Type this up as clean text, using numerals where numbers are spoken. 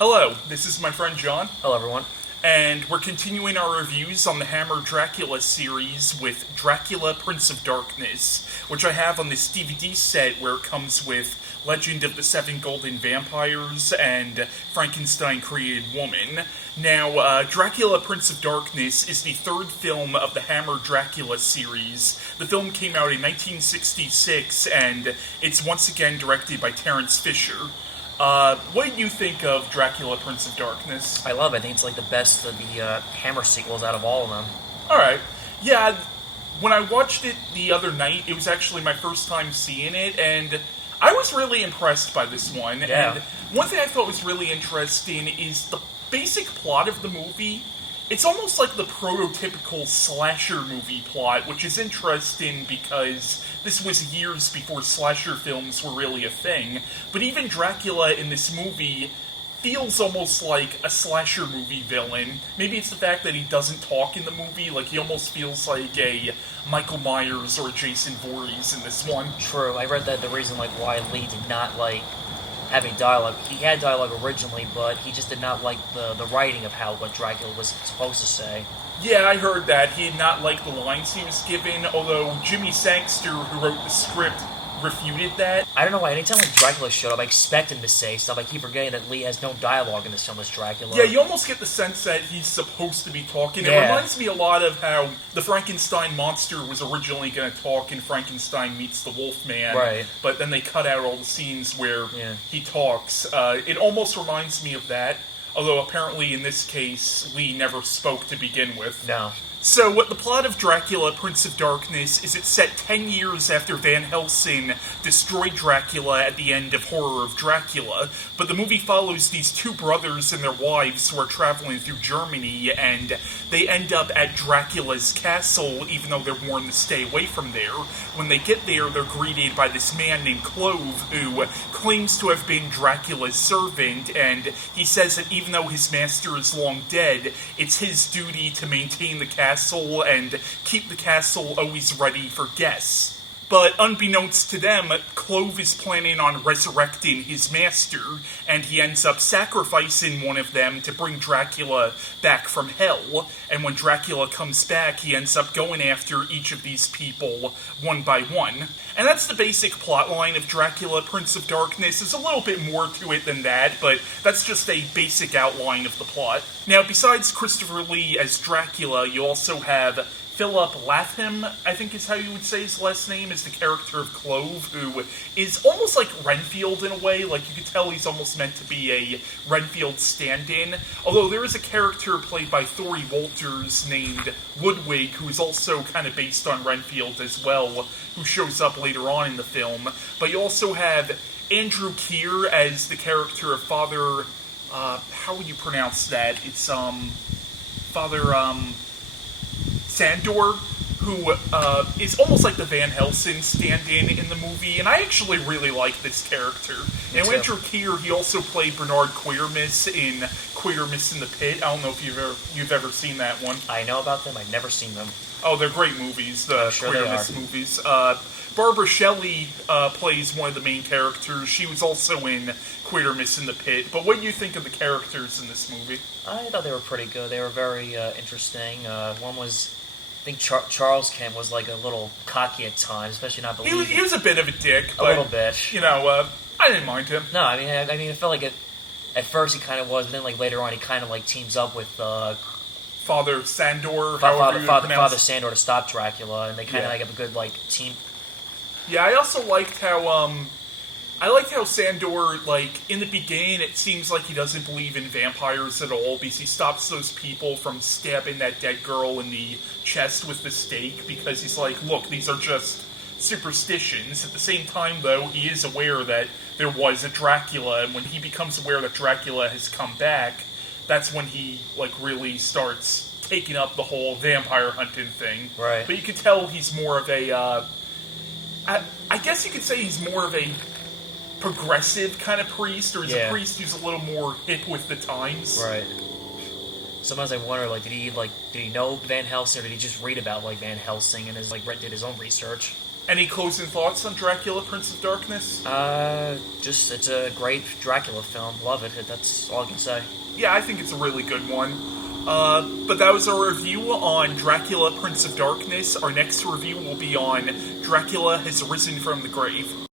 Hello, this is my friend John, Hello, everyone. and we're continuing our reviews on the Hammer Dracula series with Dracula, Prince of Darkness, which I have on this DVD set where it comes with Legend of the Seven Golden Vampires and Frankenstein Created Woman. Now, Dracula, Prince of Darkness is the third film of the Hammer Dracula series. The film came out in 1966, and it's once again directed by Terence Fisher. What did you think of Dracula, Prince of Darkness? I love it. I think it's like the best of the Hammer sequels out of all of them. Alright. Yeah, when I watched it the other night, it was actually my first time seeing it, and I was really impressed by this one. Yeah. And one thing I thought was really interesting is the basic plot of the movie. It's almost like the prototypical slasher movie plot, which is interesting because this was years before slasher films were really a thing. But even Dracula in this movie feels almost like a slasher movie villain. Maybe it's the fact that he doesn't talk in the movie, like he almost feels like a Michael Myers or a Jason Voorhees in this one. True. I read that the reason why Lee did not like having dialogue. He had dialogue originally, but he just did not like the writing of what Dracula was supposed to say. Yeah, I heard that. He did not like the lines he was given, although Jimmy Sangster, who wrote the script, refuted that. I don't know why. Anytime Dracula showed up, I expect him to say stuff. I keep forgetting that Lee has no dialogue in this film as Dracula. Yeah, you almost get the sense that he's supposed to be talking. Yeah. It reminds me a lot of how the Frankenstein monster was originally going to talk in Frankenstein Meets the Wolfman. Right. But then they cut out all the scenes where he talks. It almost reminds me of that, although apparently in this case, Lee never spoke to begin with. No. So, what the plot of Dracula, Prince of Darkness is it's set 10 years after Van Helsing destroyed Dracula at the end of Horror of Dracula, but the movie follows these two brothers and their wives who are traveling through Germany, and they end up at Dracula's castle, even though they're warned to stay away from there. When they get there, they're greeted by this man named Clove, who claims to have been Dracula's servant, and he says that even though his master is long dead, it's his duty to maintain the castle and keep the castle always ready for guests. But unbeknownst to them, Clove is planning on resurrecting his master, and he ends up sacrificing one of them to bring Dracula back from hell. And when Dracula comes back, he ends up going after each of these people one by one. And that's the basic plotline of Dracula, Prince of Darkness. There's a little bit more to it than that, but that's just a basic outline of the plot. Now, besides Christopher Lee as Dracula, you also have Philip Latham, I think is how you would say his last name, is the character of Clove, who is almost like Renfield in a way. Like, you could tell he's almost meant to be a Renfield stand-in. Although there is a character played by Thorley Walters named Ludwig, who is also kind of based on Renfield as well, who shows up later on in the film. But you also have Andrew Keir as the character of Father... how would you pronounce that? It's, Father, Sandor, who is almost like the Van Helsing stand-in in the movie, and I actually really like this character. And Andrew Keir, he also played Bernard Quatermass in Quatermass in the Pit. I don't know if you've ever seen that one. I know about them. I've never seen them. Oh, they're great movies, the sure Quatermass movies. Barbara Shelley plays one of the main characters. She was also in Quatermass in the Pit. But what do you think of the characters in this movie? I thought they were pretty good. They were very interesting. One was... I think Charles Kent was like a little cocky at times, especially not believing. He was a bit of a dick, but, a little bit. You know, I didn't mind him. No, I mean, it felt like it. At first, he kind of was, but then, like later on, he kind of like teams up with Father Sandor, Father Sandor to stop Dracula, and they kind of like have a good like team. Yeah, I also liked how I liked how Sandor, like, in the beginning, it seems like he doesn't believe in vampires at all, because he stops those people from stabbing that dead girl in the chest with the stake, because he's like, look, these are just superstitions. At the same time, though, he is aware that there was a Dracula, and when he becomes aware that Dracula has come back, that's when he, like, really starts taking up the whole vampire hunting thing. Right. But you can tell he's more of a, I guess you could say he's more of a progressive kind of priest, or he's a priest who's a little more hip with the times. Right. Sometimes I wonder, did he know Van Helsing, or did he just read about Van Helsing and did his own research? Any closing thoughts on Dracula, Prince of Darkness? Just, it's a great Dracula film. Love it. That's all I can say. Yeah, I think it's a really good one. But that was our review on Dracula, Prince of Darkness. Our next review will be on Dracula Has Risen from the Grave.